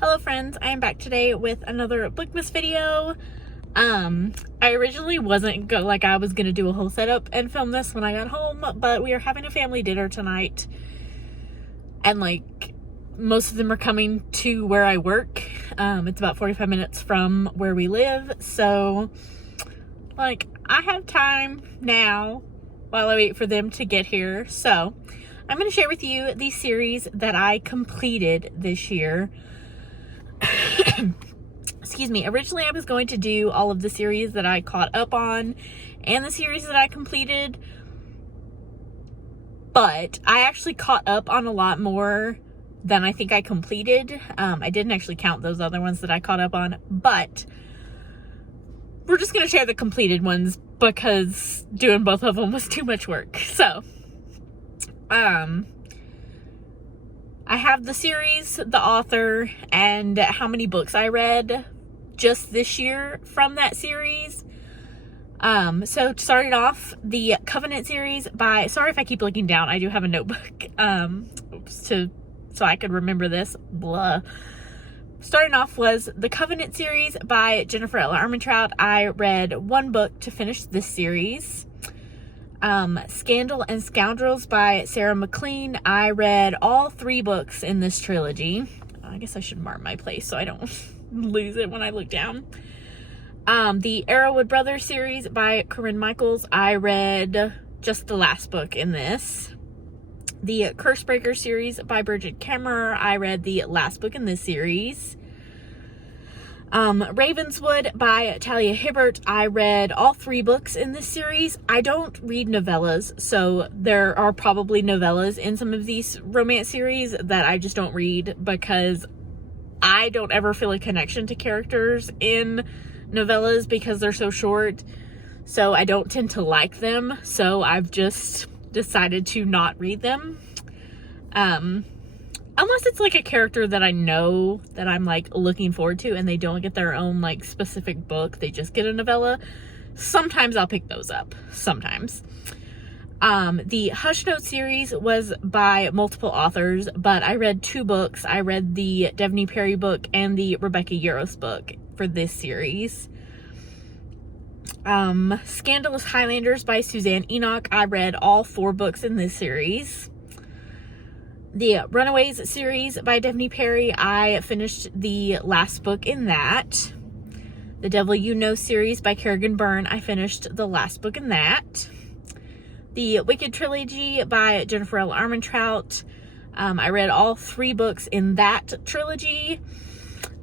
Hello friends, I am back today with another Bookmas video. I originally wasn't I was gonna do a whole setup and film this when I got home, but we are having a family dinner tonight, and most of them are coming to where I work. It's about 45 minutes from where we live, so I have time now while I wait for them to get here. So I'm going to share with you the series that I completed this year. Excuse me. Originally, I was going to do all of the series that I caught up on and the series that I completed, but I actually caught up on a lot more than I think I completed. I didn't actually count those other ones that I caught up on, but we're just going to share the completed ones because doing both of them was too much work. So, I have the series, the author, and how many books I read just this year from that series. So to start it off, the Covenant series by, sorry if I keep looking down, I do have a notebook, so I could remember this, blah. Starting off was the Covenant series by Jennifer L. Armentrout. I read one book to finish this series. Scandal and Scoundrels by Sarah McLean. I read all 3 books in this trilogy. I guess I should mark my place so I don't lose it when I look down. The Arrowwood Brothers series by Corinne Michaels. I read just the last book in this. The Cursebreaker series by Bridget Kemmerer. I read the last book in this series. Ravenswood by Talia Hibbert. I read all 3 books in this series. I don't read novellas, so there are probably novellas in some of these romance series that I just don't read because I don't ever feel a connection to characters in novellas because they're so short. So I don't tend to like them. So I've just decided to not read them. Unless it's a character that I know that I'm looking forward to and they don't get their own specific book, they just get a novella. Sometimes I'll pick those up. Sometimes. The Hush Note series was by multiple authors, but I read 2 books. I read the Devney Perry book and the Rebecca Yarros book for this series. Scandalous Highlanders by Suzanne Enoch. I read all 4 books in this series. The Runaways series by Devney Perry. I finished the last book in that. The Devil You Know series by Kerrigan Byrne. I finished the last book in that. The Wicked Trilogy by Jennifer L. Armentrout. I read all 3 books in that trilogy.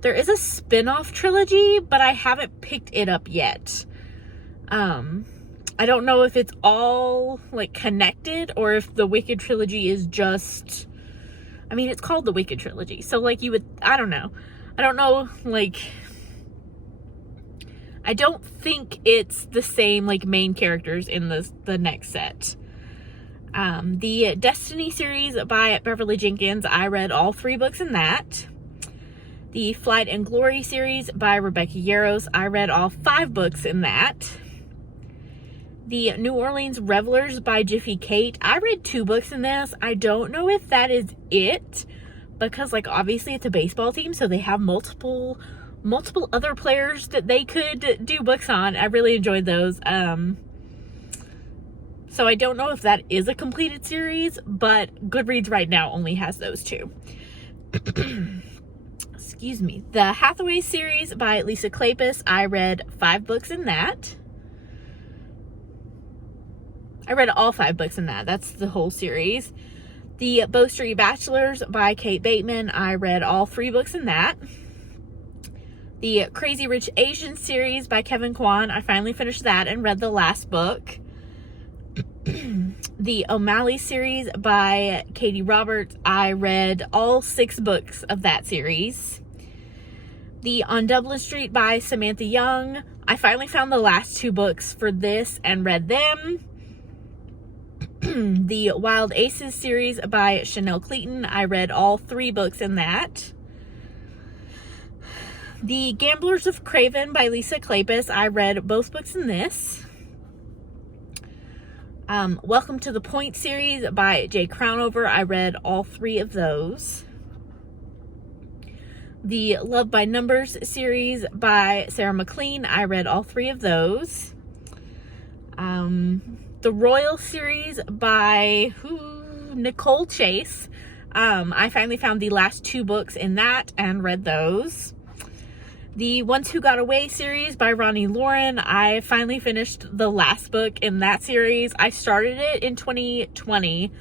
There is a spin-off trilogy, but I haven't picked it up yet. I don't know if it's all connected or if the Wicked Trilogy is just, it's called the Wicked Trilogy. So I don't know. I don't know, I don't think it's the same main characters in the next set. The Destiny series by Beverly Jenkins. I read all 3 books in that. The Flight and Glory series by Rebecca Yarros. I read all 5 books in that. The New Orleans Revelers by Jiffy Kate. I read 2 books in this. I don't know if that is it, because obviously it's a baseball team, so they have multiple other players that they could do books on. I really enjoyed those. So I don't know if that is a completed series, but Goodreads right now only has those 2. Excuse me. The Hathaway Series by Lisa Kleypas. I read 5 books in that. I read all 5 books in that. That's the whole series. The Bow Street Bachelors by Kate Bateman. I read all 3 books in that. The Crazy Rich Asians series by Kevin Kwan. I finally finished that and read the last book. The O'Malley series by Katie Roberts. I read all 6 books of that series. The On Dublin Street by Samantha Young. I finally found the last 2 books for this and read them. The Wild Aces series by Chanel Clayton. I read all 3 books in that. The Gamblers of Craven by Lisa Kleypas. I read both books in this. Welcome to the Point series by Jay Crownover. I read all 3 of those. The Love by Numbers series by Sarah McLean. I read all 3 of those. The Royal series by Nicole Chase. I finally found the last 2 books in that and read those. The Ones Who Got Away series by Ronnie Lauren. I finally finished the last book in that series. I started it in 2020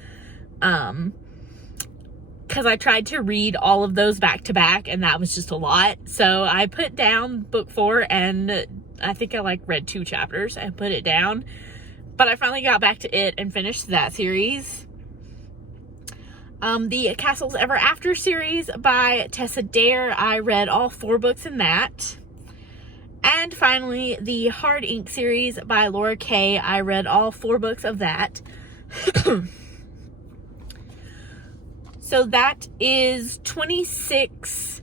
because I tried to read all of those back to back, and that was just a lot. So I put down book 4, and I think I read 2 chapters and put it down. But I finally got back to it and finished that series. The Castles Ever After series by Tessa Dare. I read all 4 books in that. And finally, the Hard Ink series by Laura Kay. I read all 4 books of that. So that is 26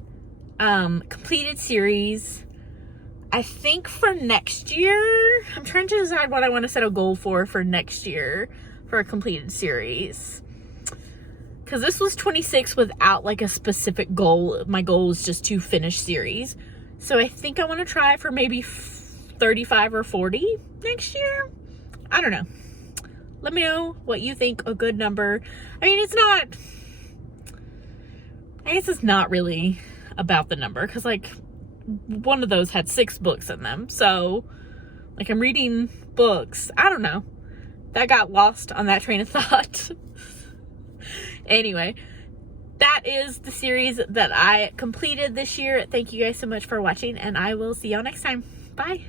completed series. I think for next year, I'm trying to decide what I want to set a goal for next year for a completed series. Because this was 26 without a specific goal. My goal is just to finish series. So I think I want to try for maybe 35 or 40 next year. I don't know. Let me know what you think a good number. I mean, I guess it's not really about the number, because one of those had 6 books in them. So I'm reading books. I don't know. That got lost on that train of thought. Anyway, that is the series that I completed this year. Thank you guys so much for watching, and I will see y'all next time. Bye.